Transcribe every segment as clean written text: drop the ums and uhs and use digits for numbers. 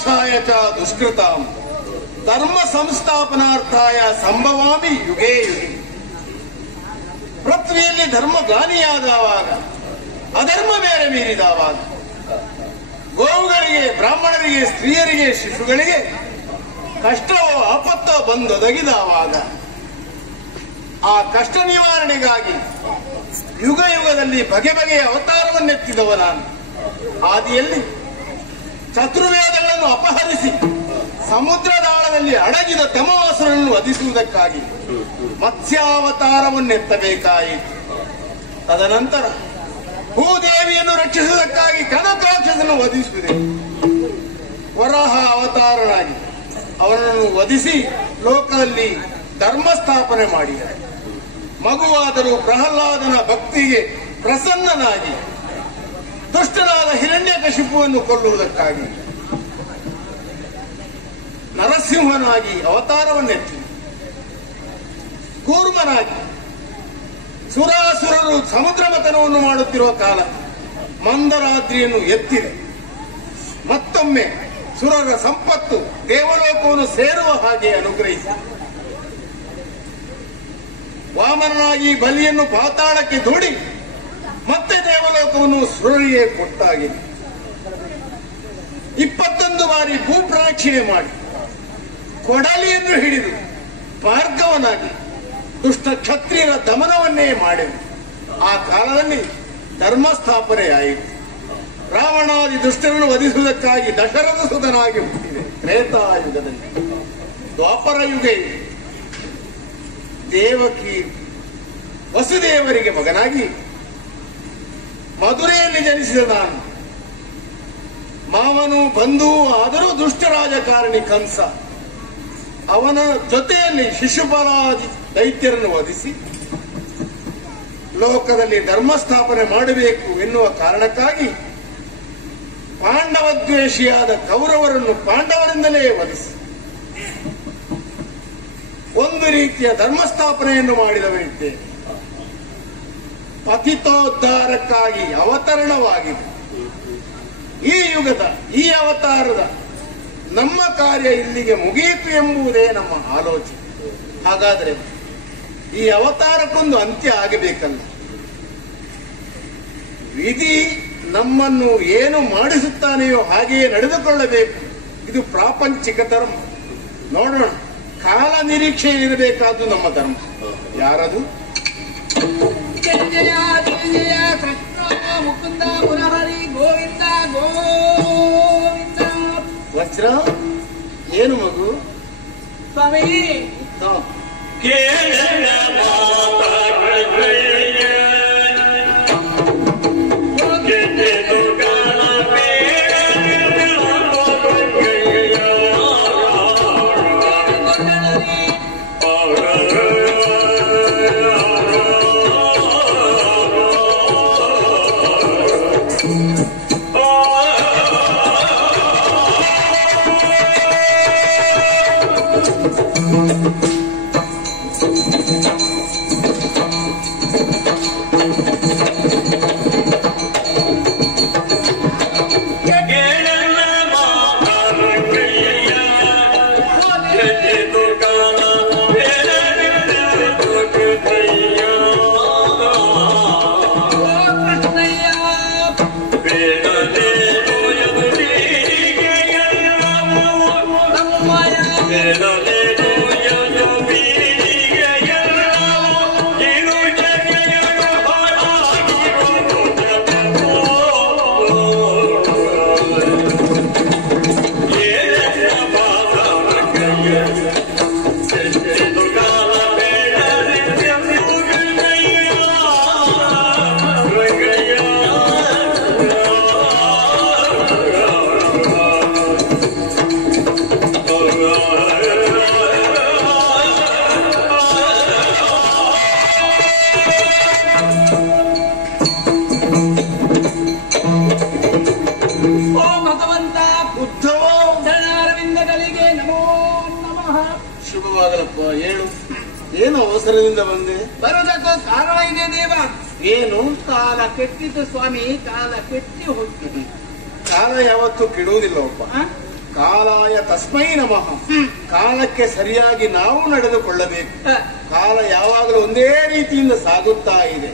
ವಿನಾಶಾಯ ಚ ದುಷ್ಕೃತಾಂ ಧರ್ಮ ಸಂಸ್ಥಾಪನಾರ್ಥಾಯ ಸಂಭವಾಮಿ ಯುಗೇ ಯುಗೆ. ಪೃಥ್ವಿಯಲ್ಲಿ ಧರ್ಮ ಗಾನಿಯಾದವಾಗ, ಅಧರ್ಮ ಬೇರೆ ಮೀರಿದವಾಗ, ಗೋವುಗಳಿಗೆ, ಬ್ರಾಹ್ಮಣರಿಗೆ, ಸ್ತ್ರೀಯರಿಗೆ, ಶಿಶುಗಳಿಗೆ ಕಷ್ಟವೋ ಆಪತ್ತೋ ಬಂದೊದಗಿದವಾಗ ಆ ಕಷ್ಟ ನಿವಾರಣೆಗಾಗಿ ಯುಗ ಯುಗದಲ್ಲಿ ಬಗೆ ಬಗೆಯ ಅವತಾರವನ್ನೆತ್ತಿದವ ನಾನು. ಆದಿಯಲ್ಲಿ ಚತುರ್ವೇದಗಳನ್ನು ಅಪಹರಿಸಿ ಸಮುದ್ರದಾಳದಲ್ಲಿ ಅಡಗಿದ ತಮವಾಸುರನ್ನು ವಧಿಸುವುದಕ್ಕಾಗಿ ಮತ್ಸ್ಯಾವತಾರವನ್ನೆತ್ತಬೇಕಾಯಿತು. ತದನಂತರ ಭೂದೇವಿಯನ್ನು ರಕ್ಷಿಸುವುದಕ್ಕಾಗಿ ಕನಕರಾಕ್ಷಸನ್ನು ವಧಿಸುವುದೇ ವರಾಹ ಅವತಾರನಾಗಿ ಅವರನ್ನು ವಧಿಸಿ ಲೋಕದಲ್ಲಿ ಧರ್ಮ ಸ್ಥಾಪನೆ ಮಾಡಿದ್ದಾರೆ. ಮಗುವಾದರೂ ಪ್ರಹ್ಲಾದನ ಭಕ್ತಿಗೆ ಪ್ರಸನ್ನನಾಗಿ ದುಷ್ಟನಾದ ಹಿರಣ್ಯಕಶಿಪುವನ್ನು ಕೊಲ್ಲುವುದಕ್ಕಾಗಿ ನರಸಿಂಹನಾಗಿ ಅವತಾರವನ್ನೆತ್ತಿ ಕೂರ್ಮನಾಗಿ ಸುರಾಸುರರು ಸಮುದ್ರ ಮಥನವನ್ನು ಮಾಡುತ್ತಿರುವ ಕಾಲ ಮಂದರಾದ್ರಿಯನ್ನು ಎತ್ತಿದೆ. ಮತ್ತೊಮ್ಮೆ ಸುರರ ಸಂಪತ್ತು ದೇವಲೋಕವನ್ನು ಸೇರುವ ಹಾಗೆ ಅನುಗ್ರಹಿಸಿ ವಾಮನನಾಗಿ ಬಲಿಯನ್ನು ಪಾತಾಳಕ್ಕೆ ದೂಡಿ ಮತ್ತೆ ದೇವಲೋಕವನ್ನು ಸುರರಿಗೆ ಕೊಟ್ಟಾಗಿದೆ. 21 ಬಾರಿ ಭೂಪ್ರದಕ್ಷಿಣೆ ಮಾಡಿ ಕೊಡಲಿಯನ್ನು ಹಿಡಿದು ಭಾರ್ಗವನಾಗಿ ದುಷ್ಟ ಕ್ಷತ್ರಿಯರ ದಮನವನ್ನೇ ಮಾಡಿದ. ಆ ಕಾಲದಲ್ಲಿ ಧರ್ಮ ಸ್ಥಾಪನೆಯಾಯಿತು. ರಾವಣಾದಿ ದುಷ್ಟರನ್ನು ವಧಿಸುವುದಕ್ಕಾಗಿ ದಶರಥ ಸುತನಾಗಿ ಹುಟ್ಟಿದೆ ತ್ರೇತಾಯುಗದಲ್ಲಿ. ದ್ವಾಪರ ಯುಗ ದೇವಕಿ ವಸುದೇವರಿಗೆ ಮಗನಾಗಿ ಮಧುರೆಯಲ್ಲಿ ಜನಿಸಿದ ನಾನು. ಮಾವನು ಬಂಧುವು ಆದರೂ ದುಷ್ಟ ರಾಜಕಾರಣಿ ಕಂಸ. ಅವನ ಜೊತೆಯಲ್ಲಿ ಶಿಶುಪಾಲಾದಿ ದೈತ್ಯರನ್ನು ವಧಿಸಿ ಲೋಕದಲ್ಲಿ ಧರ್ಮ ಸ್ಥಾಪನೆ ಮಾಡಬೇಕು ಎನ್ನುವ ಕಾರಣಕ್ಕಾಗಿ ಪಾಂಡವದ್ವೇಷಿಯಾದ ಕೌರವರನ್ನು ಪಾಂಡವರಿಂದಲೇ ವಧಿಸಿ ಒಂದು ರೀತಿಯ ಧರ್ಮ ಸ್ಥಾಪನೆಯನ್ನು ಮಾಡಿದವರಿದ್ದೇನೆ. ಪತಿತೋದ್ಧಾರಕ್ಕಾಗಿ ಅವತರಣವಾಗಿದೆ. ಈ ಯುಗದ ಈ ಅವತಾರದ ನಮ್ಮ ಕಾರ್ಯ ಇಲ್ಲಿಗೆ ಮುಗಿಯಿತು ಎಂಬುದೇ ನಮ್ಮ ಆಲೋಚನೆ. ಹಾಗಾದರೆ ಈ ಅವತಾರಕ್ಕೊಂದು ಅಂತ್ಯ ಆಗಬೇಕಲ್ಲ. ವಿಧಿ ನಮ್ಮನ್ನು ಏನು ಮಾಡಿಸುತ್ತಾನೆಯೋ ಹಾಗೆಯೇ ನಡೆದುಕೊಳ್ಳಬೇಕು. ಇದು ಪ್ರಾಪಂಚಿಕ ಧರ್ಮ. ನೋಡೋಣ, ಕಾಲ ನಿರೀಕ್ಷೆ ಇರಬೇಕಾದ್ದು ನಮ್ಮ ಧರ್ಮ. ಯಾರದು? ಜಯ ಜಯ ಜಯ ಕೃಷ್ಣ ಮುಕುಂದ ಮುರಹರಿ ಗೋವಿಂದ ಗೋವಿಂದ. ವಜ್ರ, ಏನು ಮಗು? ಸ್ವಾಮಿ ಹೇಳು, ಏನು ಅವಸರದಿಂದ ಬಂದೆ? ಬರೋದಕ್ಕೂ ಕಾರಣ ಇದೆ ದೇವ. ಏನು? ಕಾಲ ಕೆಟ್ಟಿದ್ದು ಸ್ವಾಮಿ, ಕಾಲ ಕೆಟ್ಟಿ ಹೋಗ್ತೀನಿ. ಕಾಲ ಯಾವತ್ತೂ ಕೆಡುವುದಿಲ್ಲ ಒಬ್ಬ. ಕಾಲಾಯ ತಸ್ಮೈ ನಮಃ. ಕಾಲಕ್ಕೆ ಸರಿಯಾಗಿ ನಾವು ನಡೆದುಕೊಳ್ಳಬೇಕು. ಕಾಲ ಯಾವಾಗಲೂ ಒಂದೇ ರೀತಿಯಿಂದ ಸಾಗುತ್ತಾ ಇದೆ.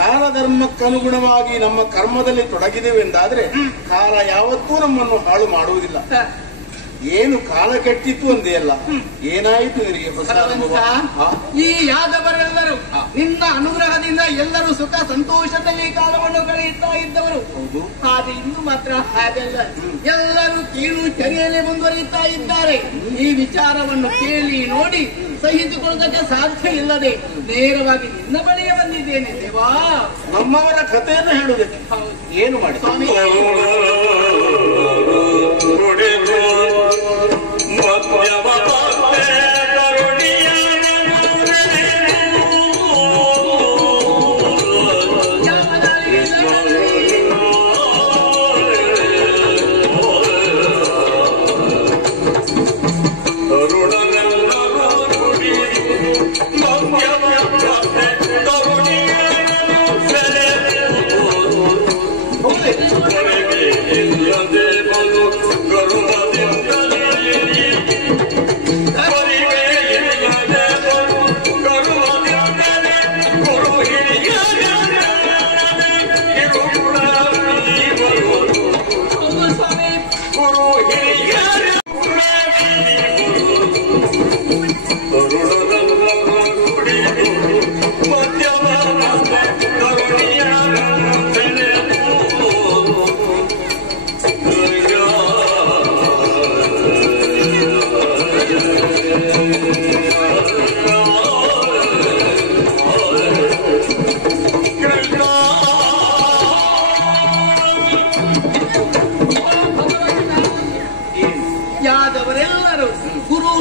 ಕಾಲಧರ್ಮಕ್ಕನುಗುಣವಾಗಿ ನಮ್ಮ ಕರ್ಮದಲ್ಲಿ ತೊಡಗಿದೆವೆಂದಾದ್ರೆ ಕಾಲ ಯಾವತ್ತೂ ನಮ್ಮನ್ನು ಹಾಳು ಮಾಡುವುದಿಲ್ಲ. ಏನು ಕಾಲ ಕೆಟ್ಟಿತ್ತು ಒಂದೇ ಅಲ್ಲ, ಏನಾಯಿತು ನಿನಗೆ ಹೊಸ ಅನುಭವ? ಈ ಯಾದವರೆಲ್ಲರೂ ನಿನ್ನ ಅನುಗ್ರಹದಿಂದ ಎಲ್ಲರೂ ಸುಖ ಸಂತೋಷದಲ್ಲಿ ಕಾಲವನ್ನು ಕಳೆಯುತ್ತಾ ಇದ್ದವರು. ಹೌದು. ಆದ್ರೆ ಇಂದು ಮಾತ್ರ ಹಾಗಲ್ಲ, ಎಲ್ಲರೂ ಕೀಳು ಚರ್ಯೆಯಲ್ಲಿ ಮುಂದುವರಿಯುತ್ತಾ ಇದ್ದಾರೆ. ಈ ವಿಚಾರವನ್ನು ಕೇಳಿ ನೋಡಿ ಸಹಿಸಿಕೊಳ್ಳೋದಕ್ಕೆ ಸಾಧ್ಯ ಇಲ್ಲದೆ ನೇರವಾಗಿ ನಿನ್ನ ಬಳಿಗೆ ಬಂದಿದ್ದೇನೆ ದೇವಾ. ನಮ್ಮವರ ಕಥೆಯನ್ನು ಹೇಳುವುದಕ್ಕೆ ಏನು ಮಾಡಿ ಸ್ವಾಮಿ,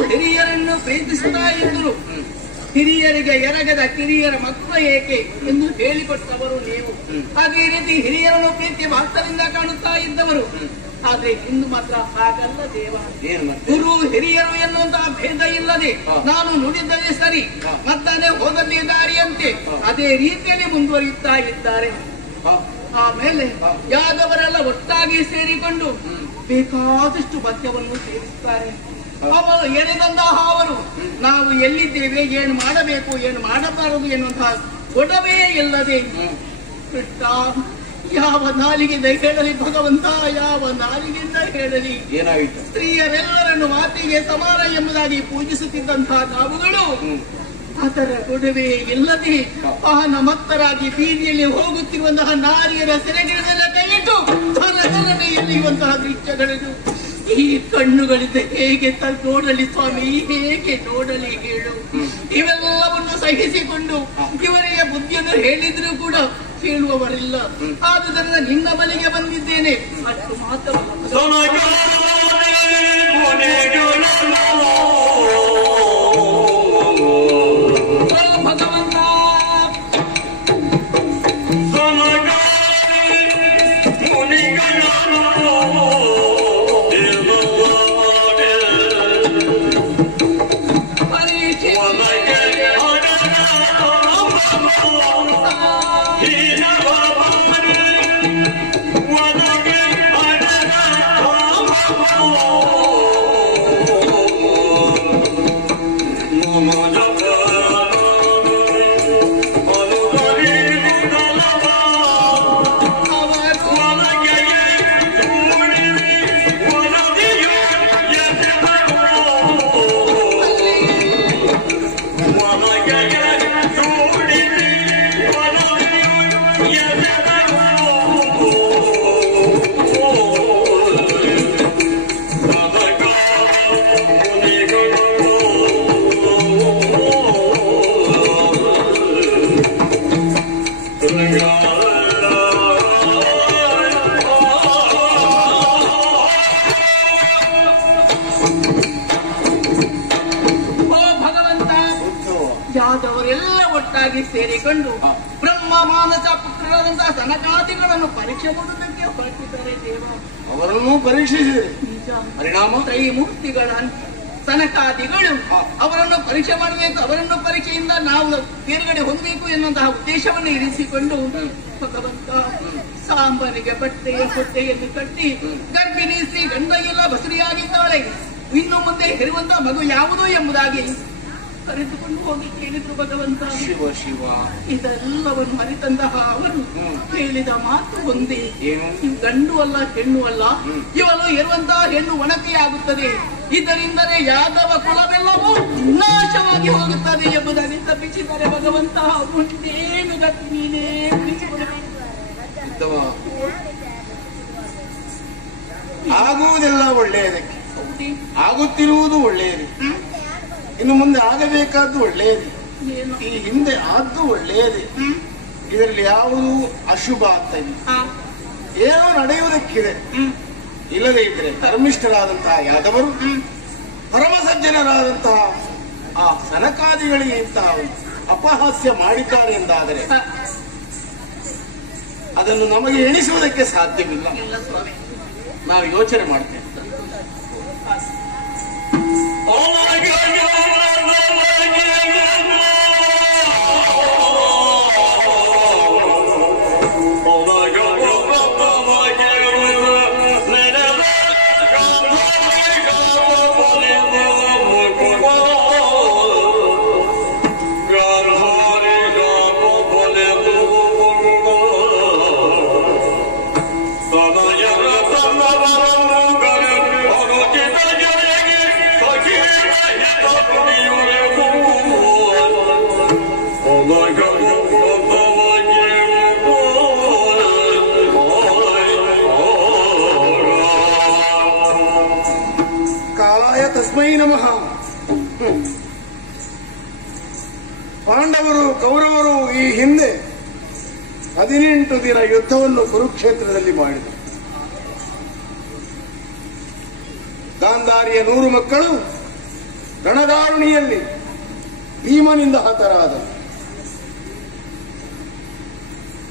ಹಿರಿಯರನ್ನು ಪ್ರೀತಿಸುತ್ತಾ ಇದ್ದರು. ಹಿರಿಯರಿಗೆ ಎರಗದ ಕಿರಿಯರ ಮಕ್ಕಳು ಏಕೆ ಎಂದು ಹೇಳಿಕೊಟ್ಟವರು ನೀವು. ಅದೇ ರೀತಿ ಹಿರಿಯರನ್ನು ಪ್ರೀತಿ ವಾತ್ಸಲ್ಯದಿಂದ ಕಾಣುತ್ತಾ ಇದ್ದವರು. ಆದ್ರೆ ಇಂದು ಮಾತ್ರ ಹಾಗಲ್ಲ ದೇವ. ಗುರು ಹಿರಿಯರು ಎನ್ನುವಂತಹ ಭೇದ ಇಲ್ಲದೆ ನಾನು ನುಡಿದರೆ ಸರಿ ಮತ್ತನೇ ಹೋದಲ್ಲಿ ದಾರಿಯಂತೆ ಅದೇ ರೀತಿಯಲ್ಲಿ ಮುಂದುವರಿಯುತ್ತಾ ಇದ್ದಾರೆ. ಆಮೇಲೆ ಯಾದವರೆಲ್ಲ ಒಟ್ಟಾಗಿ ಸೇರಿಕೊಂಡು ಬೇಕಾದಷ್ಟು ಮದ್ಯವನ್ನು ಸೇರಿಸುತ್ತಾರೆ. ಅವರು ಎಳೆದಂತಹ ಅವರು ನಾವು ಎಲ್ಲಿದ್ದೇವೆ, ಏನು ಮಾಡಬೇಕು, ಏನು ಮಾಡಬಾರದು ಎನ್ನುವಂತಹ ಒಡವೇ ಇಲ್ಲದೆ ಕೃಷ್ಣ ಯಾವ ನಾಲಿಗೆಯಿಂದ ಹೇಳಲಿ ಭಗವಂತ, ಯಾವ ನಾಲಿಗೆಯಿಂದ ಹೇಳಲಿ. ಏನಾಯಿತು? ಸ್ತ್ರೀಯರೆಲ್ಲರನ್ನು ಮಾತಿಗೆ ಸಮಾನ ಎಂಬುದಾಗಿ ಪೂಜಿಸುತ್ತಿದ್ದಂತಹ ನಾವುಗಳು ಅದರ ಒಡವೆ ಇಲ್ಲದೆ ಮತ್ತರಾಗಿ ಬೀದಿಯಲ್ಲಿ ಹೋಗುತ್ತಿರುವಂತಹ ನಾರಿಯರ ಸೆರೆಗಿಡದೆಲ್ಲ ಕೈಯಿಟ್ಟು ತರತರನೆ ಎಳೆಯುವಂತಹ ದೃಶ್ಯಗಳನ್ನು ಈ ಕಣ್ಣುಗಳಿಂದ ಹೇಗೆ ನೋಡಲಿ ಸ್ವಾಮಿ, ಹೇಗೆ ನೋಡಲಿ ಹೇಳು. ಇವೆಲ್ಲವನ್ನು ಸಹಿಸಿಕೊಂಡು ಇವರಿಗೆ ಬುದ್ಧಿಯನ್ನು ಹೇಳಿದ್ರೂ ಕೂಡ ಕೇಳುವವರಿಲ್ಲ. ಆದುದರಿಂದ ನಿನ್ನ ಬಳಿಗೆ ಬಂದಿದ್ದೇನೆ. ಅಷ್ಟು ಮಾತ್ರ ಭಗವಂತ ಯಾದವರೆಲ್ಲ ಒಟ್ಟಾಗಿ ಸೇರಿಕೊಂಡು ಬ್ರಹ್ಮ ಮಾನಸ ಪುತ್ರರಾದಂತಹ ಸನಕಾದಿಗಳನ್ನು ಪರೀಕ್ಷೆ ಮಾಡುವುದಕ್ಕೆ ಹೊರಟಿದ್ದಾರೆ ದೇವ. ಅವರನ್ನು ಪರೀಕ್ಷಿಸಿದೆ. ಪರಿಣಾಮ ತ್ರೈಮೂರ್ತಿಗಳ ಸನಕಾದಿಗಳು ಅವರನ್ನು ಪರೀಕ್ಷೆ ಮಾಡಬೇಕು, ಅವರನ್ನು ಪರೀಕ್ಷೆಯಿಂದ ನಾವು ತೇರ್ಗಡೆ ಹೊಂದಬೇಕು ಎನ್ನುವಂತಹ ಉದ್ದೇಶವನ್ನು ಇರಿಸಿಕೊಂಡು ಭಗವಂತ ಸಾಂಬಾರಿಗೆ ಬಟ್ಟೆಯ ಹೊಟ್ಟೆಯನ್ನು ಕಟ್ಟಿ ಗರ್ಭಿಣಿ ಸ್ತ್ರೀ ಗಂಡ ಎಲ್ಲ ಬಸರಿಯಾಗಿದ್ದಾಳೆ. ಇನ್ನು ಮುಂದೆ ಹೆರುವಂತ ಮಗು ಯಾವುದು ಎಂಬುದಾಗಿ ಕರೆದುಕೊಂಡು ಹೋಗಿ ಕೇಳಿದ್ರು ಭಗವಂತ. ಶಿವ ಶಿವ. ಇದೆಲ್ಲವನ್ನು ಅರಿತಂತಹ ಅವರು ಹೇಳಿದ ಮಾತು ಒಂದೇ, ಏನು? ಗಂಡು ಅಲ್ಲ ಹೆಣ್ಣು ಅಲ್ಲ, ಇವಳು ಇರುವಂತಹ ಹೆಣ್ಣು ಒಣಕೆಯಾಗುತ್ತದೆ, ಇದರಿಂದಲೇ ಯಾದವ ಕುಲವೆಲ್ಲವೂ ನಾಶವಾಗಿ ಹೋಗುತ್ತದೆ ಎಂಬುದಾಗಿ ತಪ್ಪಿಸಿದ್ದಾರೆ ಭಗವಂತ. ಮುಂದೇನು ಗತಿ ನೀನೇ ಆಗುವುದೆಲ್ಲ ಒಳ್ಳೆಯದಕ್ಕೆ, ಆಗುತ್ತಿರುವುದು ಒಳ್ಳೆಯದು, ಇನ್ನು ಮುಂದೆ ಆಗಬೇಕಾದ್ದು ಒಳ್ಳೆಯದು, ಈ ಹಿಂದೆ ಆದ್ದು ಒಳ್ಳೆಯದೇ. ಇದರಲ್ಲಿ ಯಾವುದು ಅಶುಭ ಅಂತ ಇಲ್ಲ, ಏನೋ ನಡೆಯುವುದಕ್ಕಿದೆ. ಇಲ್ಲದೇ ಇದ್ರೆ ಧರ್ಮಿಷ್ಠರಾದಂತಹ ಯಾದವರು ಪರಮ ಸಜ್ಜನರಾದಂತಹ ಆ ಸನಕಾದಿಗಳಿಗೆ ಇಂತಹ ಅಪಹಾಸ್ಯ ಮಾಡಿದ್ದಾರೆ ಎಂದಾದರೆ ಅದನ್ನು ನಮಗೆ ಎಣಿಸುವುದಕ್ಕೆ ಸಾಧ್ಯವಿಲ್ಲ. ನಾವು ಯೋಚನೆ ಮಾಡ್ತೇವೆ. ತಸ್ಮೈ ನಮಃ. ಪಾಂಡವರು ಕೌರವರು ಈ ಹಿಂದೆ 18 ದಿನ ಯುದ್ಧವನ್ನು ಕುರುಕ್ಷೇತ್ರದಲ್ಲಿ ಮಾಡಿದರು. ಗಾಂಧಾರಿಯ 100 ಮಕ್ಕಳು ರಣದಾರುಣಿಯಲ್ಲಿ ಭೀಮನಿಂದ ಹತರಾದರು.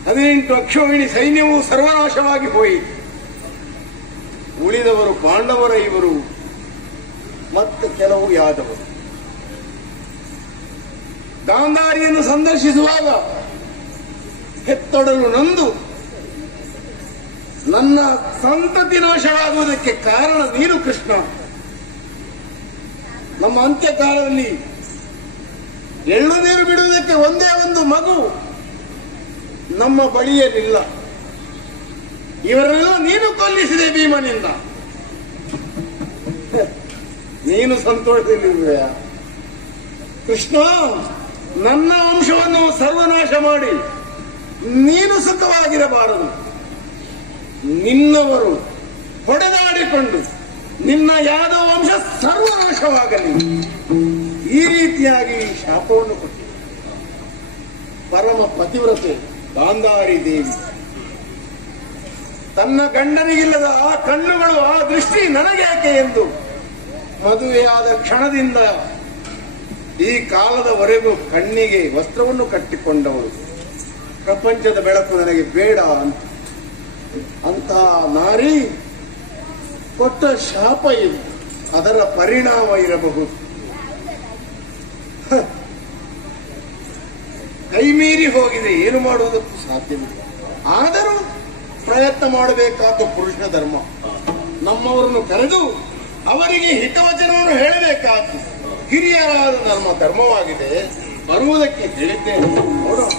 18 ಅಕ್ಷೋಹಿಣಿ ಸೈನ್ಯವು ಸರ್ವನಾಶವಾಗಿ ಹೋಯಿತು. ಉಳಿದವರು ಪಾಂಡವರ ಇವರು ಮತ್ತು ಕೆಲವು ಯಾದವರು. ಗಾಂಧಾರಿಯನ್ನು ಸಂದರ್ಶಿಸುವಾಗ ಹೆತ್ತೊಡಲು ನೊಂದು, ನನ್ನ ಸಂತತಿ ನಾಶವಾಗುವುದಕ್ಕೆ ಕಾರಣ ನೀನು ಕೃಷ್ಣ. ನಮ್ಮ ಅಂತ್ಯಕಾಲದಲ್ಲಿ ಎಳ್ಳು ನೀರು ಬಿಡುವುದಕ್ಕೆ ಒಂದೇ ಒಂದು ಮಗು ನಮ್ಮ ಬಳಿಯಲ್ಲಿಲ್ಲ. ಇವರೆಲ್ಲ ನೀನು ಕೊಲ್ಲಿಸಿದೆ ಭೀಮನಿಂದ. ನೀನು ಸಂತೋಷದಲ್ಲಿರುವೆಯ ಕೃಷ್ಣ? ನನ್ನ ವಂಶವನ್ನು ಸರ್ವನಾಶ ಮಾಡಿ ನೀನು ಸುಖವಾಗಿರಬಾರದು. ನಿನ್ನವರು ಹೊಡೆದಾಡಿಕೊಂಡು ನಿನ್ನ ಯಾದವ ವಂಶ ಸರ್ವನಾಶವಾಗಲಿ, ಈ ರೀತಿಯಾಗಿ ಶಾಪವನ್ನು ಕೊಟ್ಟು ಪರಮ ಪತಿವ್ರತೆ ಗಾಂಧಾರಿ ದೇವಿ ತನ್ನ ಗಂಡನಿಗಿಲ್ಲದ ಆ ಕಣ್ಣುಗಳು, ಆ ದೃಷ್ಟಿ ನನಗೇಕೆ ಎಂದು ಮದುವೆಯಾದ ಕ್ಷಣದಿಂದ ಈ ಕಾಲದವರೆಗೂ ಕಣ್ಣಿಗೆ ವಸ್ತ್ರವನ್ನು ಕಟ್ಟಿಕೊಂಡವಳು. ಪ್ರಪಂಚದ ಬೆಳಕು ನನಗೆ ಬೇಡ ಅಂತ ನಾರಿ ಕೊಟ್ಟ ಶಾಪ ಇದು, ಅದರ ಪರಿಣಾಮ ಇರಬಹುದು. ಕೈಮೀರಿ ಹೋಗಿದೆ, ಏನು ಮಾಡುವುದಕ್ಕೂ ಸಾಧ್ಯವಿಲ್ಲ. ಆದರೂ ಪ್ರಯತ್ನ ಮಾಡಬೇಕಾದ ಪುರುಷ ಧರ್ಮ. ನಮ್ಮವರನ್ನು ಕರೆದು ಅವರಿಗೆ ಹಿತವಚನವನ್ನು ಹೇಳಬೇಕಾದ್ದು ಹಿರಿಯರಾದ ನಮ್ಮ ಧರ್ಮವಾಗಿದೆ. ಬರುವುದಕ್ಕೆ ಹೇಳಿದ್ದೇನೆ, ನೋಡೋಣ.